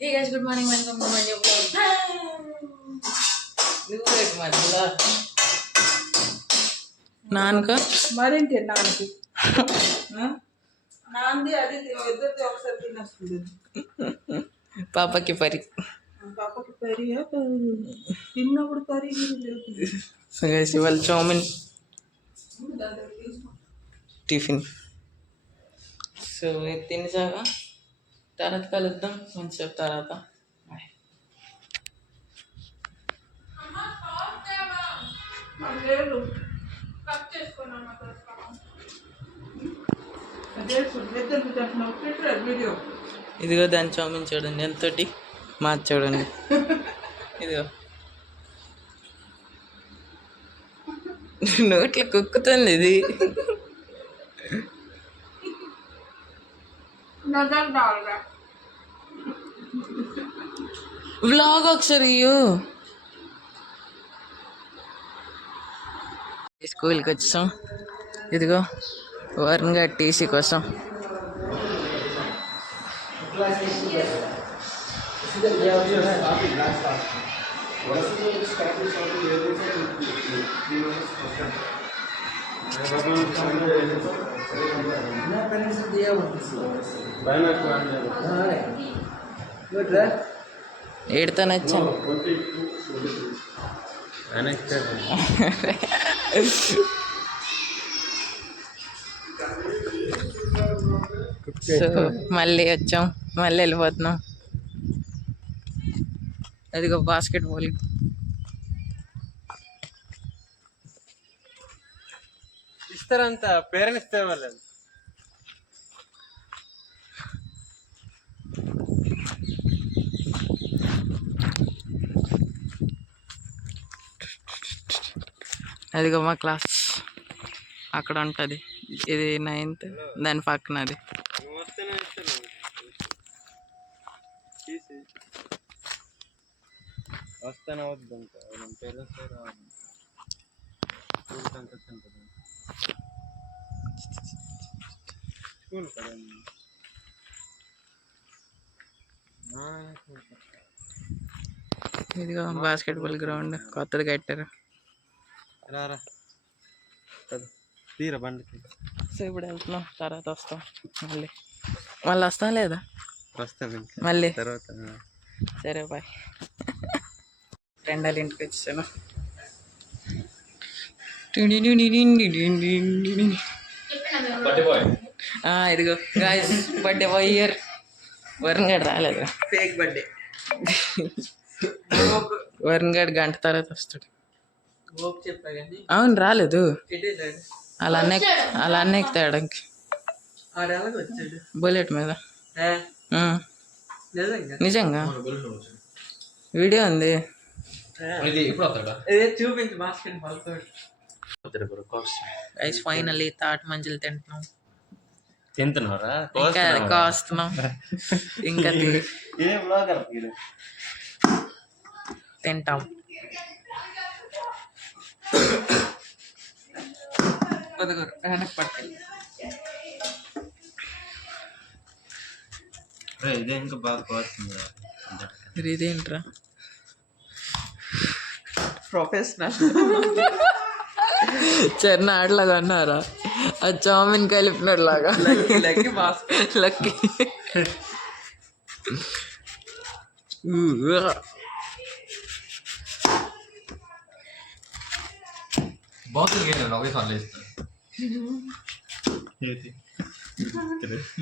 Hey guys, good morning. Welcome to my new vlog. నువ్వు రేపు మధ్యలో నాన్నక మరేంటి నాన్నకి నాంది అది ఇద్దరిది ఒకసారి తినేస్తుంది. పాపకి పరి పాపకి పెరిగా తిన్నప్పుడు పెరిగి సో గైస్ ఇవాళ చౌమిన్ టిఫిన్. సో ఇది తినేసాక తర్వాత కలుద్దాం కొంచెం తర్వాత. లేదు కట్ చేసుకున్నాను వీడియో. ఇదిగో దాని చౌమిన్ చూడండి ఎంతటి మాది చూడండి. ఇదిగో నోట్లో కుక్కుతుంది ఇది. వ్లాగ్ ఒకసారి స్కూల్కి వచ్చాం. ఇదిగో వరుణ్ గారి టీసీ కోసం. ఏడుతాను వచ్చాను. సో మళ్ళీ వచ్చాం, మళ్ళీ వెళ్ళిపోతున్నాం. అదిగో బాస్కెట్బాల్. ఇస్తారంత పేరెంట్స్ ఇస్తారు వాళ్ళు. అదిగో మా క్లాస్ అక్కడ ఉంటుంది. ఇది 9th, దాని పక్కన అది. వస్తానే వద్దంట పేరెంట్స్ రావాలి. స్కూల్ కదా ఇదిగో బాస్కెట్బాల్ గ్రౌండ్ కొత్తది కట్టారు. రారా తీరా బండికి. సో ఇప్పుడు వెళ్తున్నాం, తర్వాత వస్తాం. మళ్ళీ వస్తాం లేదా వస్తాను మళ్ళీ తర్వాత. సరే బాయ్. ఫ్రెండ్ వాళ్ళ ఇంటికి వచ్చాను. ఇదిగో guys birthday boy year. Varun గడ్ రాలేదు. Fake birthday. వరుణ్ గడ్ గంట తర్వాత వస్తాడు. చెప్పా కానీ అవును రాలేదు. అలా అన్నీ ఎక్కుతాడానికి వచ్చాడు బుల్లెట్ మీద. నిజంగా వీడియో ఉంది. చూపించు బాస్కెట్ బాల్. ఫైనల్లీ తాటి మంజులు తింటున్నారా? కాస్తున్నాం ఇంకా తింటాం. ఇదే ఇంకా బాగా కోస్తుంది. ఇదేంట్రా ప్రొఫెషనల్ చెన్న ఆడలాగా అన్నారా? ఆ చామిన్ కలిపినాడు లాగా. Lucky basket lucky.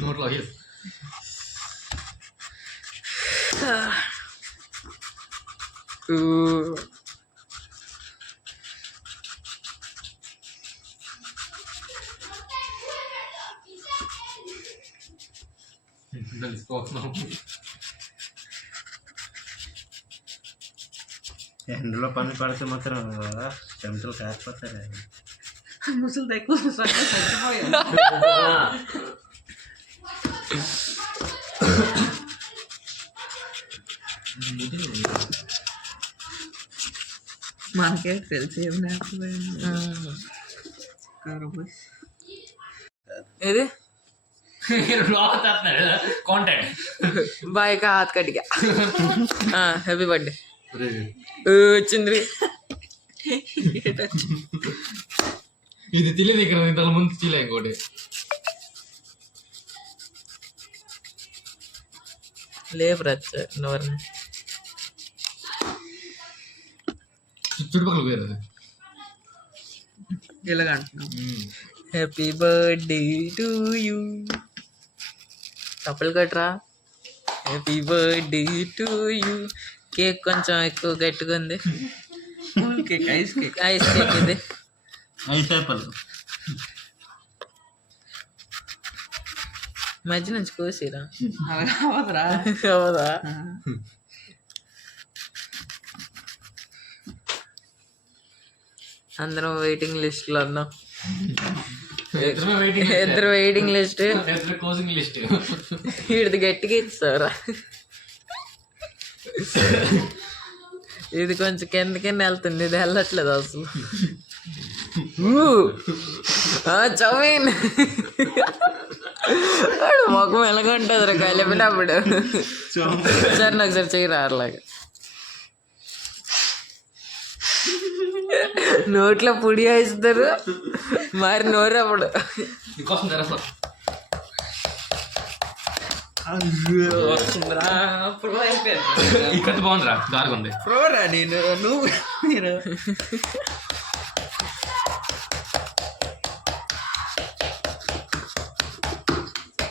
నోట్లో ఎండలో పని పడితే మాత్రం చెమటలు కాకపోతారు. ముసలి ఎక్కువ చచ్చిపోయా. మనకే తెలిసి ఏం ఇది కాంటాక్ట్ బాయ్ కా హాత్ కట్ గయా హ్యాపీ బర్త్డే వచ్చింది ఇది తెలియదు ఇక్కడ ఇంతకు ముందు తీలే ఇంకోటి లేపు రచ్చ నోరు చుట్టుపక్కల పోయారు అది ఇలాగంటున్నాం. హ్యాపీ బర్త్డే టు యూ తప్పులు కట్టరా happy birthday to you cake కొంచెం ఎక్కువ గట్టిగా ఉంది cool cake, ice cake. Ice cake ఇది ఐదు చేపలు మధ్య నుంచి కోసిరా అలా కావదురా. అవుదా అందరం వెయిటింగ్ లిస్ట్ లో ఉన్నాం ఇద్దరు వెయిటింగ్ లిస్ట్ క్లోజింగ్ లిస్ట్ వీడిది గట్టిగా ఇస్తారా ఇది కొంచెం కిందకి వెళ్తుంది ఇది వెళ్ళట్లేదు అసలు చౌమీన్ ముఖం ఎలాగుంటుంది రా కలిపినప్పుడు సార్ నాకు సార్ చెయ్యి రాలాగా నోట్లో పుడి వేస్తారు మరి నోరు అప్పుడు నీకోసం తెరస్తా ప్రో అయిపోయాను. ఇక్కడ బాగుందిరా దారుగా ఉంది ప్రోరా నేను, నువ్వు మీరు.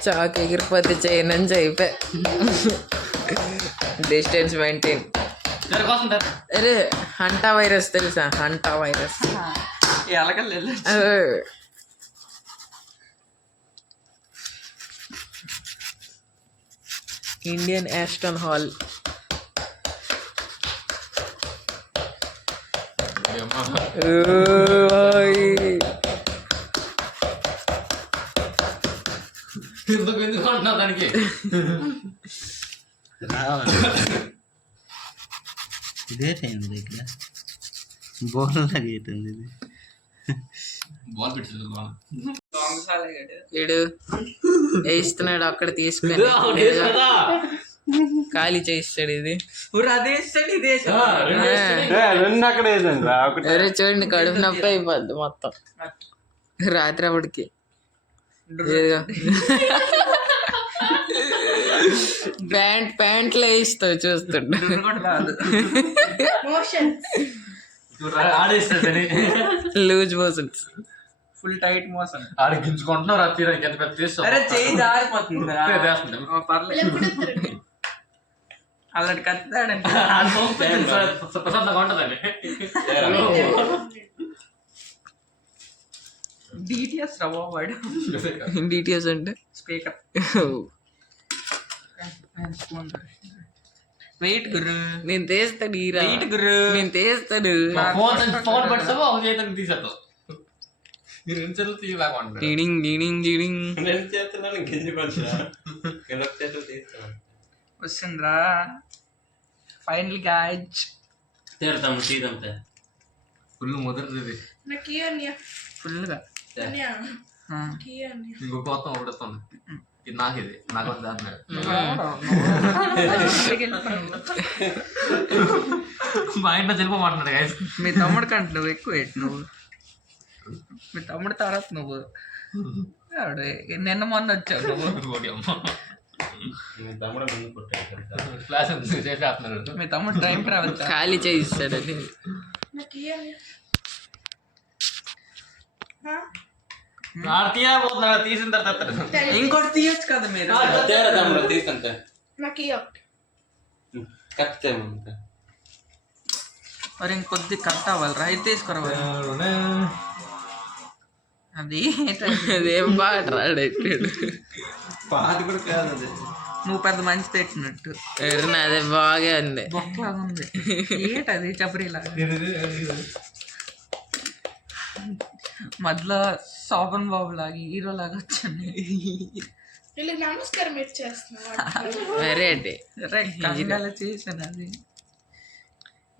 చాక్ ఎగిరిపోతే చేయనని అయిపోయి డిస్టెన్స్ మెయింటైన్ కోసం అరే హంటా వైరస్ తెలుసా హంటా వైరస్ ఎలాగలేదు. ఇండియన్ యాస్టన్ హాల్ ఎందుకు అంటున్నావు దానికి ఇదే టైం దగ్గర బోల్ లాగేటుంది ఇది బాల్ పెట్టింది వీడు వేస్తున్నాడు అక్కడ తీసుకుని ఖాళీ చేయిస్తాడు ఇది అదే ఇస్తాడు, ఇదే రెండు అక్కడ వేసాను రా ఒకటి అరే చూడండి కడుపు నొప్పి అయిపోద్ది మొత్తం రాత్రి అప్పటికి ప్యాంట్లో వేస్తావు చూస్తుండ కూడా రాదు. ఆడేస్తాడని లూజ్ మోషన్స్ ఫుల్ టైట్ మోసం. ఆడ గింజుకుంటున్నావు రా తీరానికి ఎంత పెద్ద చేస్తావు అరే చేయి జారిపోతుంది రా. వేస్తుంటాం. పర్లేదు అలాంటి కత్తాడంటే ప్రశాంతంగా ఉంటుందండి డిటిఎస్ రవ్వ వాడు డీటెయిల్స్ అంటే స్పీకర్. వెయిట్ గురు, నేను తీస్తాను ఈరా వెయిట్ గురు. నేను తీస్తాను ఫోన్ పెడతావో ఒక చేతిని తీసేస్తావు మీరు రెండు చేతులు తీయలాగా ఉంటాడు గిడింగ్ గిడింగ్ గిడింగ్ రెండు చేతులను గింజుకొచ్చా కిందొక చేతులు తీస్తాను వస్తుందిరా ఫైనల్ గాజ్. తీరుతాము తీదంతే ఫుల్ ముదరది ఫుల్గా ఇంకో కొత్త ఒకటిస్తుంది ఇది నాకు ఇది నాకు దాని మా ఇంట్లో తెలిపమంటున్నాడు గైస్ మీ తమ్ముడు కంటే నువ్వు ఎక్కువ ఎట్టు నువ్వు, మీ తమ్ముడు తర్వాత నువ్వు ఆవిడ నిన్న మొన్న వచ్చావు నువ్వు. తమ్ముడు ముందు కొట్టాడు క్లాస్ చేసేస్తున్నాడు మీ తమ్ముడు టైం రావచ్చు. ఖాళీ చేయిస్తాడని పోతున్నాడు తీసిన తర్వాత ఇంకోటి తీయొచ్చు కదా మీరు. తమ్ముడు తీసంతే కట్టేమంతే మరి ఇంకొద్ది కట్ అవ్వాలి రా, ఇది తీసుకురావాలి. అది అదేం పాట రాడెట్టాడు పాది కూడా కాదు అది నువ్వు పెద్ద మంచి పెట్టినట్టు అదే బాగా ఉంది బొక్కలాగా ఉంది. ఏంటది చపరీలాగా మధ్యలో శోభన్ బాబు లాగా హీరో లాగా వచ్చాను. నమస్కారం మీరు చేస్తున్నా వెరీ అంటే కంగాల చేశాను అది.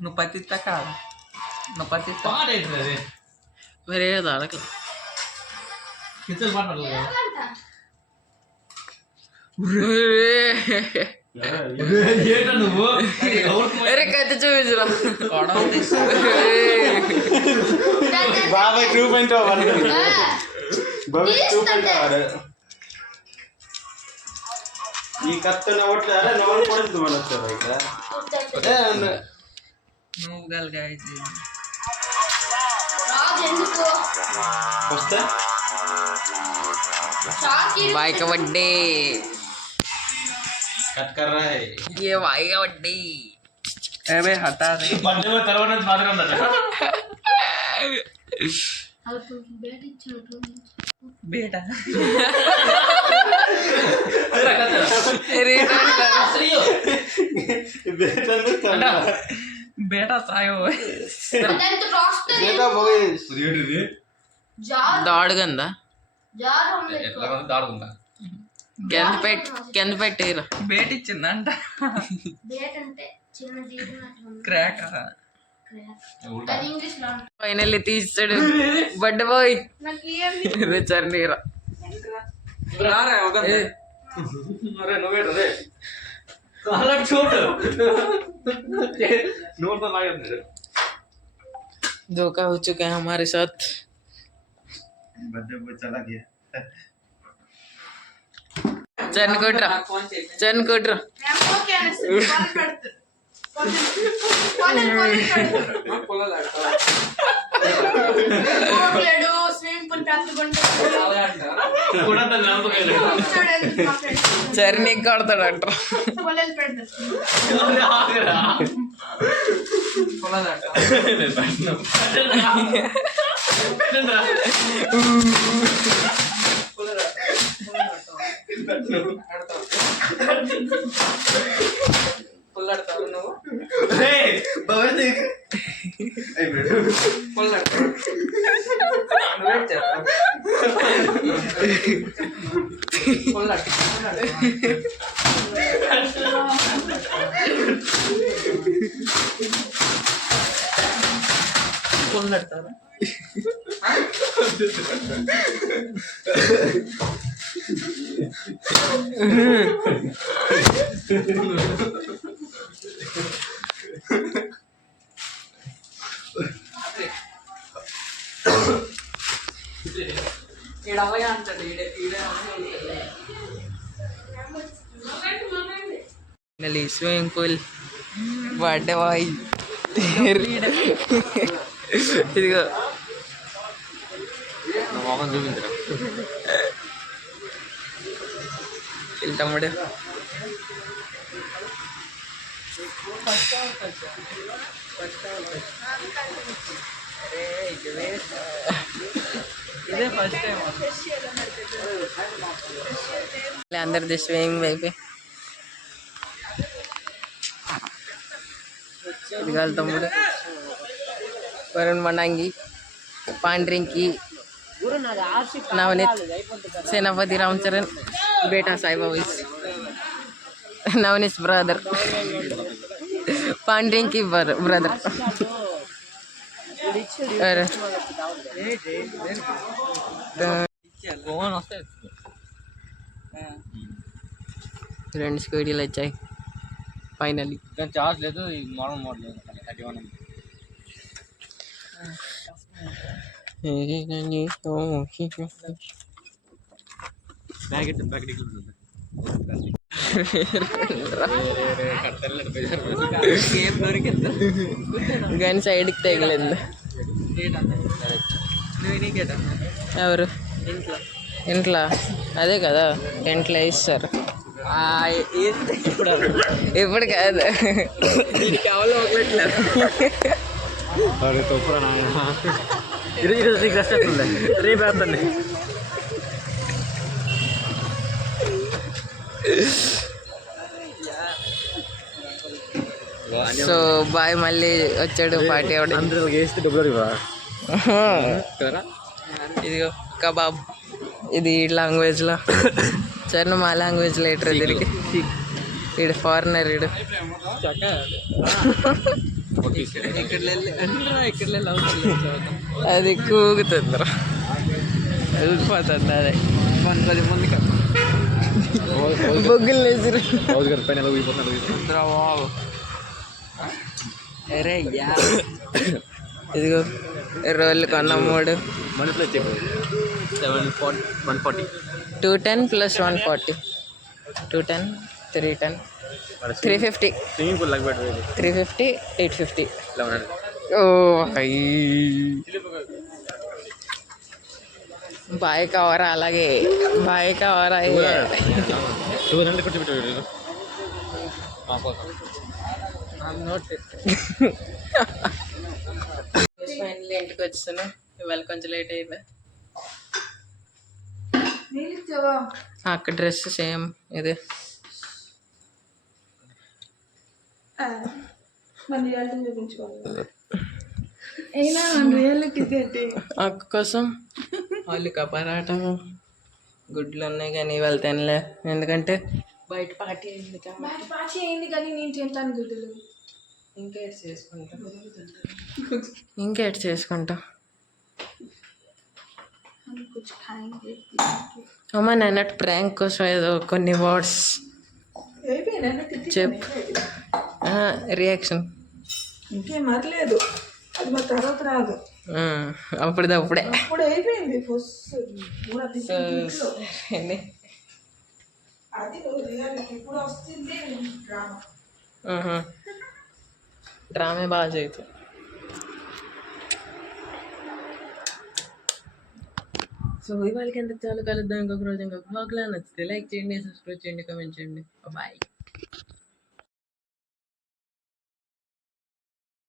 నువ్వు పతిత్త కాదు, నువ్వు పతిత్త. వెరీ అడగ కిచెన్ పాట ఏంటో నువ్వు అరే కత్తి చూపించరా గొడవ తీసి బాబాయ్ 2.1 బాబాయ్ 2.1 ఈ కత్తన ఓట్ల నోరు పడుతుంది మన వచ్చారు ఇక్కడ నువ్వు గల్గా అయితే వస్తే బాయ్ కబడ్డీ కట్ कर रहा है ये भाई कबड्डी अबे हटा दे బర్త్డే తర్వాత నుంచి బాధగా ఉందట बेटा बेटा सायो बेटा भोगेश దాడుగందా ఎట్లా దాడుకుందా కింద పెట్టేరా బేట్ ఇచ్చిందంట క్రాక్ ఫైనల్లీ తీస్తాడు బడ్ బాయ్ రిచర్ నీరా అరే నువ్వేంటి రే కాలా చూడు నోరుతో లాగేస్తున్నాడు धोखा हो चुका है हमारे साथ चला गया चन कोट्रा కూడా తన చర్నీ కొడతాడంట పుల్లడతావు నువ్వు పుల్లడతారా ఈడవగా అంటాడు మళ్ళీ స్విమ్మింగ్ పూల్ బర్త్డే బాయ్ ఇదిగో మొహం చూపించరా తమ్ముడు ఇదే ఫస్ట్ టైం అందరిది స్విమ్మింగ్ అయిపోయి ఇదిగాలి తమ్ముడు వరుణ్ మనాంగి పాండ్రింకి నవనీత్ సేనాపతి రామ్ చరణ్ బేటా సాయిబాబా నవనీత్ బ్రదర్ పాండ్రింకి బ్రదర్ రెండు స్కూటీలు వచ్చాయి ఫైనల్లీ చార్జ్ లేదు నార్మల్ మోడ్ లేదు 31 కానీ సైడ్కి తగిలింది ఎవరు ఇంట్లో అదే కదా ఇంట్లో ఇస్తారు ఇప్పుడు కాదు కేవలం ఒకట్లేదు అరే తోపురా నాయన ఈరోజు నీకు రెస్ట్ వస్తుంది రేపు వేస్తాను సో బాయ్ మళ్ళీ వచ్చాడు పార్టీ అవడం అందరూ వేస్తే డబ్బులు ఇవ్వరా ఇదిగో కబాబ్ ఇది ఈ లాంగ్వేజ్లో చరణ్ మా లాంగ్వేజ్లో ఎట్రా తిరిగి ఈడు ఫారినర్ ఈడు అది కూగుతుందిరా ఊగిపోతుంది అదే 10 మంది బొగ్గులు వేసిరు హౌస్ గారు పైన ఎలా ఊగిపోతున్నారు అరే యా ఇదిగో రోళ్ళు కొన్న 3 మన ప్లేస్ చెప్పు 140 210 ప్లస్ 140 210 310 350 స్విమ్మింగ్ పూల్ లాగా పెట్టు 350 850 1100 ఓ హై బాయ్ కవర్ అలాగే బాయ్ కవర్ అయ్యే 200 కొట్టి పెట్టు ఫైనల్లీ ఇంటికి వచ్చాను ఇవాళ కొంచెం లేట్ అయిపోయి అక్కడ డ్రెస్ సేమ్ ఇది అక్క కోసం ఆలుకా పరాటా గుడ్లు ఉన్నాయి కానీ ఇవాళ తినలే ఎందుకంటే బయట పార్టీ అయింది కాబట్టి పాచి అయింది కానీ నేను తింటాను గుడ్డులు ఇంకేటి చేసుకుంటా అమ్మ నేనట్టు ప్రాంక్ కోసం ఏదో కొన్ని వర్డ్స్ చెప్పు రియాక్షన్ ఇంకేం మరలేదు అది మా తర్వాత రాదు అప్పుడప్పుడే ఇప్పుడు అయిపోయింది అది ఇప్పుడు వస్తుంది డ్రామా డ్రామే బాగా చేయదు సో ఇవాళకి ఎంత చాలు కలుద్దాం ఇంకొక రోజు ఇంకొక బ్లాగ్లో నచ్చితే లైక్ చేయండి సబ్స్క్రైబ్ చేయండి కామెంట్ చేయండి బాయ్